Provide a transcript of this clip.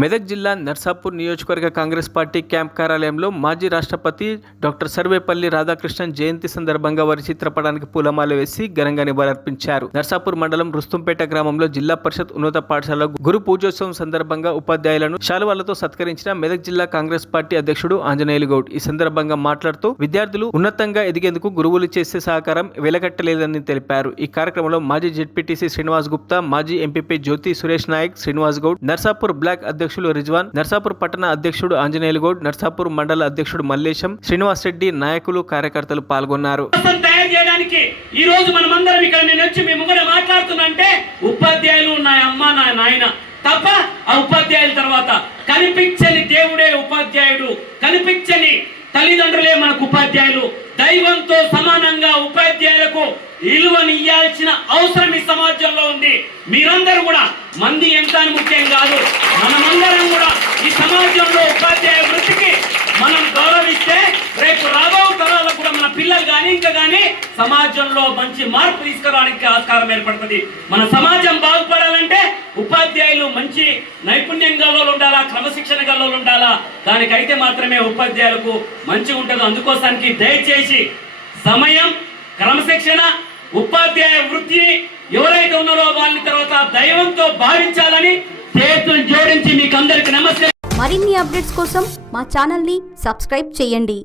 మెదక్ జిల్లా నర్సాపూర్ నియోజకవర్గ Congress party camp కార్యాలయంలో మాజీ రాష్ట్రపతి డాక్టర్ సర్వేపల్లి రాధాకృష్ణన్ జయంతి సందర్భంగా వారి చిత్రపటానికి పూలమాల వేసి ఘనంగా నివాళులర్పించారు. నర్సాపూర్ మండలం రుస్తుంపేట గ్రామంలో జిల్లా పరిషత్ ఉన్నత పాఠశాల గురు పూజోత్సవం సందర్భంగా ఉపాధ్యాయులను శాలువాలతో సత్కరించిన మెదక్ జిల్లా కాంగ్రెస్ పార్టీ అధ్యక్షుడు ఆంజనేయులు గౌడ్ ఈ సందర్భంగా మాట్లాడుతూ విద్యార్థులు ఉన్నతంగా ఎదిగేందుకు గురువులు చేసే సహకారం వెలకట్టలేదని తెలిపారు. ఈ కార్యక్రమంలో మాజీ జెడ్పీటీసీ శ్రీనివాస్ గుప్తా, మాజీ ఎంపీపీ జ్యోతి సురేష్ నాయక్, శ్రీనివాస్ గౌడ్, నర్సాపూర్ బ్లాక్ అధ్యక్షులు రిజ్వాన్, నర్సాపూర్ పట్టణ అధ్యక్షుడు ఆంజనేయులు గౌడ్, నర్సాపూర్ మండల అధ్యక్షుడు మల్లేశం, శ్రీనివాస్ రెడ్డి, నాయకులు, కార్యకర్తలు పాల్గొన్నారు. ఈ రోజు మనమందరం ఇక్కడ నేను వచ్చి మీ ముంగడ మాట్లాడుతున్నంటే ఉపాధ్యాయులు నా అమ్మ నా నాయన తప్ప ఆ ఉపాధ్యాయుల తర్వాత కనిపించని దేవుడే ఉపాధ్యాయుడు, కనిపించని తల్లిదండ్రులే మనకు ఉపాధ్యాయులు. దైవంతో సమానంగా ఉపాధ్యాయులకు విలువనియ్యాల్సిన అవసరం ఈ సమాజంలో ఉంది. మీరందరూ కూడా మంది ఎంత అని ముఖ్యం కాదు, మనమందరం కూడా ఈ సమాజంలో ఉపాధ్యాయ వృత్తికి మనం గౌరవిస్తే రేపు రాబో తరాలకు కూడా మన పిల్లలు కానీ ఇంకా కానీ సమాజంలో మంచి మార్పు తీసుకురావడానికి ఆస్కారం ఏర్పడుతుంది. మన సమాజం బాగుపడాలంటే ఉపాధ్యాయులు మంచి నైపుణ్యం గల్లోలు ఉండాలా, క్రమశిక్షణ గల్లోలు ఉండాలా. దానికైతే మాత్రమే ఉపాధ్యాయులకు మంచి ఉంటుంది. అందుకోసానికి దయచేసి సమయం, క్రమశిక్షణ, ఉపాధ్యాయ వృత్తిని ఎవరైతే ఉన్నారో వాళ్ళని తర్వాత దైవంతో భావించాలని చేతులు జోడించి మీకు అందరికి నమస్తే. మరిన్ని అప్డేట్స్ కోసం మా ఛానల్ని సబ్స్క్రైబ్ చేయండి.